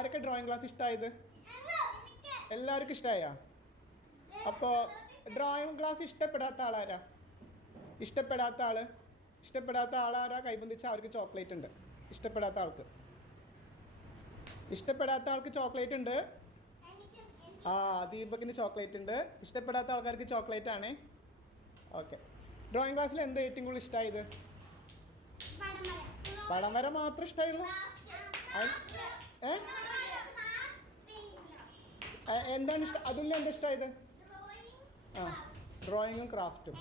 ആരൊക്കെ drawing class ഇഷ്ടമായത്? എല്ലാവർക്കും ഇഷ്ടമായാ? അപ്പോൾ ഡ്രോയിങ് ക്ലാസ് ഇഷ്ടപ്പെടാത്ത ആളാരാ? ഇഷ്ടപ്പെടാത്ത ആളാരാ? കൈബന്ധിച്ച അവർക്ക് ചോക്ലേറ്റ് ഉണ്ട്. ഇഷ്ടപ്പെടാത്ത ആൾക്ക് ചോക്ലേറ്റ് ഉണ്ട്. ആ, ദീപകിന് ചോക്ലേറ്റ് ഉണ്ട്. ഇഷ്ടപ്പെടാത്ത ആൾക്കാർക്ക് ചോക്ലേറ്റ് ആണ്. ഓക്കെ. ഡ്രോയിങ് ക്ലാസ്സിൽ എന്താ ഏറ്റവും കൂടുതൽ ഇഷ്ടമായത്? പടം വര മാത്രം ഇഷ്ടമായുള്ളൂ? എന്താണ് ഇഷ്ടം? അതിൽ എന്താ ഇഷ്ടമായത്? ആ, ഡ്രോയിങ്ങും ക്രാഫ്റ്റും.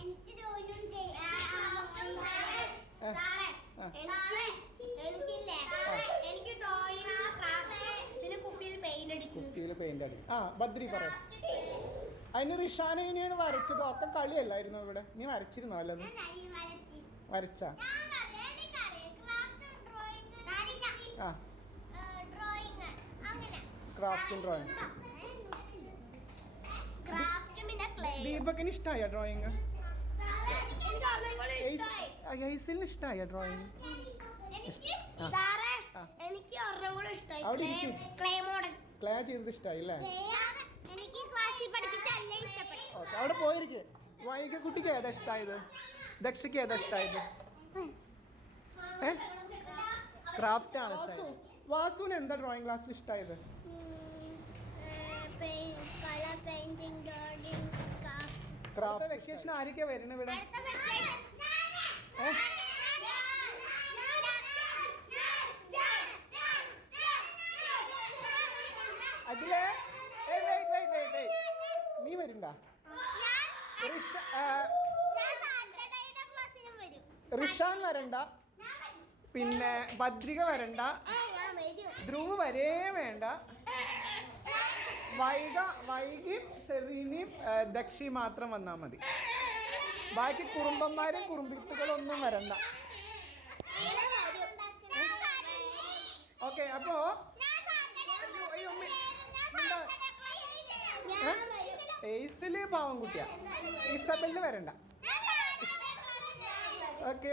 കുപ്പിയിൽ പെയിന്റ് അടി. ആ, ബദ്രി പറയാം. അതിന് റിഷാനയാണ് വരച്ചത്. ഒക്കെ കളിയല്ലായിരുന്നു ഇവിടെ? നീ വരച്ചിരുന്നോ? അല്ലത് വരച്ച? ആ, ക്രാഫ്റ്റും ഡ്രോയിങ്. ദീപകിന് ഇഷ്ടമായ ഡ്രോയിങ്? ഐസിലിന് ഇഷ്ടമായ ഡ്രോയിങ്? ക്ലേ ചെയ്തത് ഇഷ്ടമായി അല്ലേ? ഓക്കെ, അവിടെ പോയിരിക്കേ. വൈക കുട്ടിക്ക് ഏതാ ഇഷ്ടമായത്? ദക്ഷയ്ക്ക് ഏതാ ഇഷ്ടമായത്? ക്രാഫ്റ്റ് ആണ് ഇഷ്ടമായത്. വാസുവിന് എന്താ ഡ്രോയിങ് ക്ലാസ്സിൽ ഇഷ്ടമായത്? ക്രാഫ്റ്റ്. വെക്കേഷൻ ആരൊക്കെയാ വരുന്നത് ഇവിടെ? അതിലേ നീ വരണ്ട? റിഷാൻ വരണ്ട, പിന്നെ ഭദ്രിക വരണ്ട, ധ്രുവ് വരേ വേണ്ട, വൈകിയും സെറീനയും ദക്ഷി മാത്രം വന്നാൽ മതി. ബാക്കി കുറുമ്പന്മാരും കുറുമ്പിത്തുകളൊന്നും വരണ്ട. ഓക്കെ, അപ്പോ ഏസില് പാവം കുട്ടിയാ. ഇസബെല്ല് വരണ്ട. ഓക്കെ.